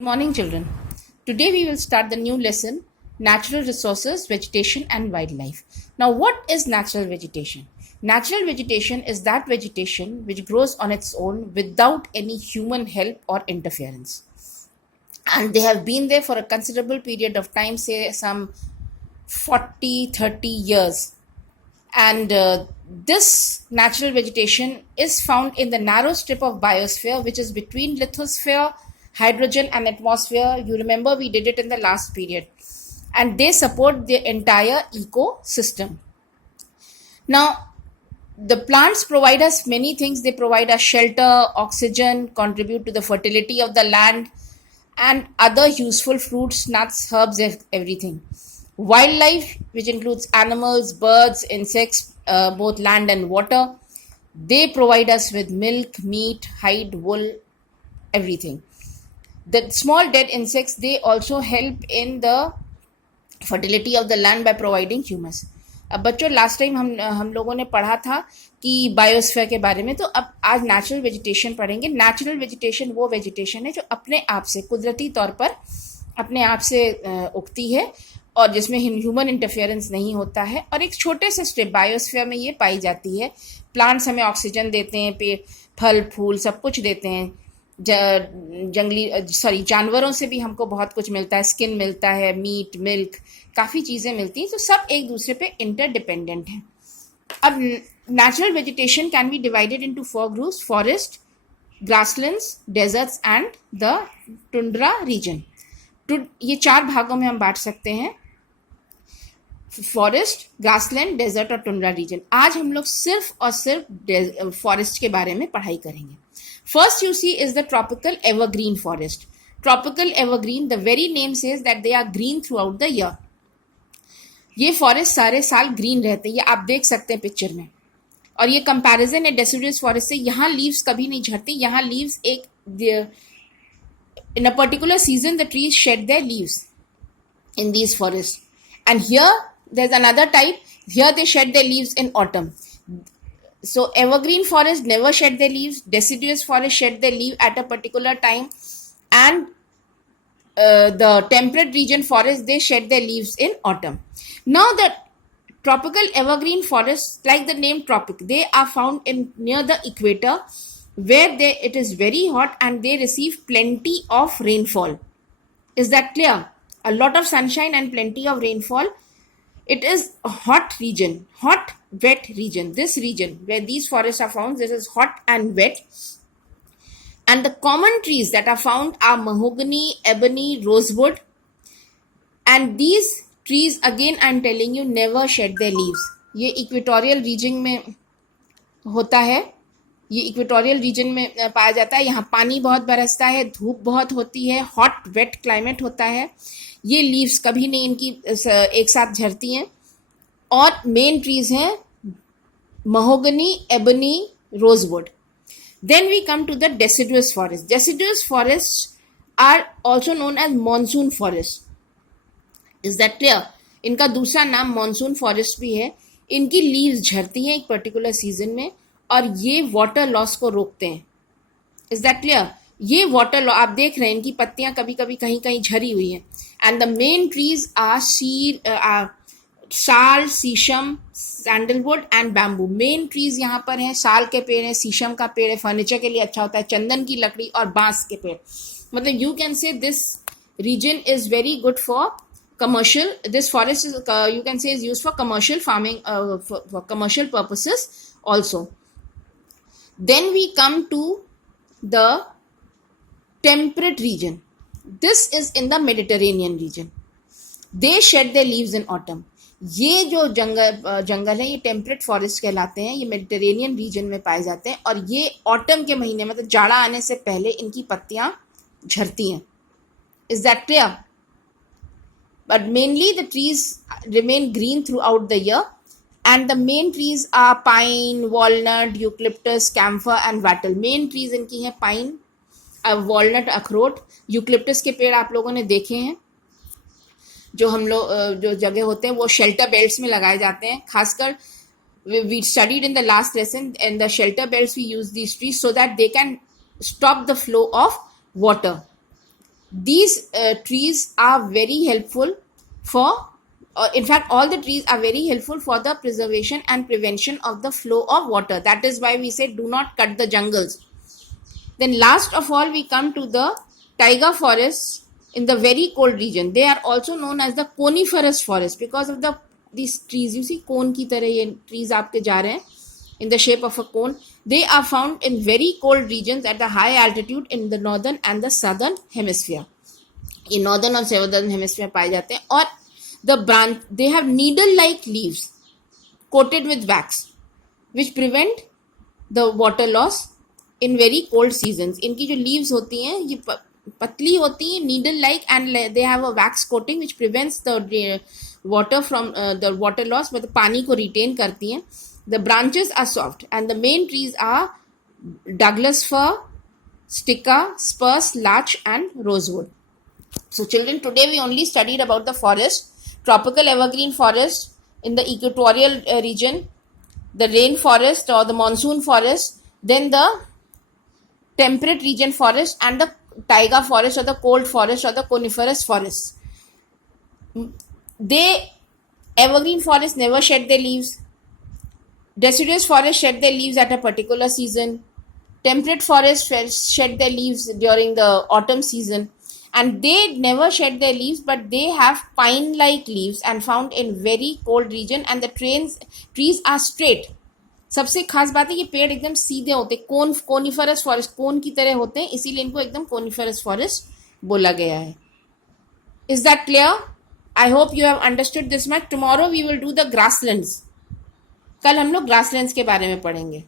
Morning, children. Today we will start the new lesson Natural Resources, Vegetation, and Wildlife. Now, what is natural vegetation? Natural vegetation is that vegetation which grows on its own without any human help or interference. And they have been there for a considerable period of time, say some 40-30 years. And this natural vegetation is found in the narrow strip of biosphere which is between lithosphere, hydrogen, and atmosphere. You remember we did it in the last period. And they support the entire ecosystem. Now, the plants provide us many things. They provide us shelter, oxygen, contribute to the fertility of the land, and other useful fruits, nuts, herbs, everything. Wildlife, which includes animals, birds, insects, both land and water, they provide us with milk, meat, hide, wool, everything. The small dead insects, they also help in the fertility of the land by providing humus. अब बच्चों last time हम लोगों ने पढ़ा था कि biosphere के बारे में, तो अब आज नेचुरल वेजिटेशन पढ़ेंगे. नेचुरल वेजिटेशन वो वेजिटेशन है जो अपने आप से कुदरती तौर पर अपने आप से उगती है और जिसमें ह्यूमन इंटरफेरेंस नहीं होता है, और एक छोटे से स्ट्रिप बायोस्फीयर में ये पाई जाती है. प्लांट्स हमें ऑक्सीजन देते हैं, पेड़, फल, फूल सब कुछ देते हैं. जानवरों से भी हमको बहुत कुछ मिलता है, स्किन मिलता है, मीट, मिल्क, काफ़ी चीज़ें मिलती हैं. तो सब एक दूसरे पे इंटरडिपेंडेंट हैं. अब natural vegetation can be divided into 4 groups: forest, grasslands, deserts and the tundra region. ये 4 भागों में हम बांट सकते हैं: फॉरेस्ट, ग्रासलैंड, डेजर्ट और टुंड्रा रीजन. आज हम लोग सिर्फ और सिर्फ फॉरेस्ट के बारे में पढ़ाई करेंगे. First you see is the tropical evergreen forest. Tropical evergreen, the very name says that they are green throughout the year. ये फॉरेस्ट सारे साल ग्रीन रहते हैं, ये आप देख सकते हैं पिक्चर में. और ये कंपैरिजन है डेसिडुअस फॉरेस्ट से. यहाँ लीव्स कभी नहीं झड़ती. यहाँ leaves in a particular season the trees shed their leaves in these forests. And here there's another type. Here they shed their leaves in autumn. So evergreen forest never shed their leaves. Deciduous forest shed their leaf at a particular time, and the temperate region forest, they shed their leaves in autumn. Now the tropical evergreen forests, like the name tropic, they are found in near the equator, where it is very hot and they receive plenty of rainfall. Is that clear? A lot of sunshine and plenty of rainfall. It is a hot region, hot, wet region. This region where these forests are found, this is hot and wet. And the common trees that are found are mahogany, ebony, rosewood. And these trees, again I'm telling you, never shed their leaves. ये equatorial region में होता है, ये equatorial region में पाया जाता है. यहाँ पानी बहुत बरसता है, धूप बहुत होती है, हॉट वेट क्लाइमेट होता है. ये लीव्स कभी नहीं इनकी एक साथ झड़ती हैं. और मेन ट्रीज हैं mahogany, ebony, rosewood. Then we come to the deciduous forest. Deciduous forests are also known as monsoon forests. Is that clear? इनका दूसरा नाम monsoon forest भी है. इनकी लीव्स झड़ती हैं एक पर्टिकुलर सीजन में और ये वाटर लॉस को रोकते हैं. Is that clear? ये वाटर लॉस आप देख रहे हैं, इनकी पत्तियां कभी कभी कहीं कहीं झरी हुई हैं. And the main trees are sal, sheesham, sandalwood and bamboo. Main trees यहाँ पर हैं. साल के पेड़ हैं, शीशम का पेड़ है, फर्नीचर के लिए अच्छा होता है, चंदन की लकड़ी, और बांस के पेड़. मतलब you can say this region is very good for commercial. This forest is you can say is used for commercial farming, for commercial purposes also. Then we come to the temperate region. This is in the Mediterranean region. They shed their leaves in autumn. ये जो जंगल है ये temperate forest कहलाते हैं. ये Mediterranean reason में पाए जाते हैं और ये ऑटम के महीने मतलब जाड़ा आने से पहले इनकी पत्तियां झड़ती हैं. Is that clear? But mainly the trees remain green throughout the year, and the main trees are pine, walnut, eucalyptus, camphor and wattle. Main trees इनकी हैं pine, walnut, अखरोट. यूकलिप्टस के पेड़ आप लोगों ने देखे हैं, जो हम लोग जो जगह होते हैं वो शेल्टर बेल्ट्स में लगाए जाते हैं. खासकर we studied in the last lesson, in the shelter belts we use these trees so that they can stop the flow of water. These trees are very helpful for, in fact, all the trees are very helpful for the preservation and prevention of the flow of water. That is why we say do not cut the jungles. Then last of all, we come to the taiga forests in the very cold region. They are also known as the coniferous forest because of these trees. You see, cone की तरह ये trees आपके जा रहे हैं in the shape of a cone. They are found in very cold regions at the high altitude in the northern and the southern hemisphere. ये northern और southern hemisphere पाए जाते हैं. और the branch, they have needle like leaves coated with wax which prevent the water loss in very cold seasons. इनकी जो leaves होती हैं ये पतली होती हैं, needle like, and they have a wax coating which prevents the water from the water loss, मतलब पानी को रिटेन करती हैं. The branches are soft and the main trees are Douglas fir, Sitka, spruce, larch and rosewood. So children, today we only studied about the forest, tropical evergreen forest in the equatorial region, the rain forest or the monsoon forest, then the temperate region forest, and the taiga forest or the cold forest or the coniferous forest. Evergreen forests never shed their leaves. Deciduous forests shed their leaves at a particular season. Temperate forests shed their leaves during the autumn season. And they never shed their leaves, but they have pine-like leaves and found in very cold region. And the trees are straight. सबसे खास बात है ये पेड़ एकदम सीधे होते, coniferous forest कोन की तरह होते हैं, इसीलिए इनको एकदम कोनिफरस फॉरेस्ट बोला गया है. Is that clear? I hope you have understood this much. Tomorrow we will do the grasslands. कल हम लोग ग्रासलैंड्स के बारे में पढ़ेंगे.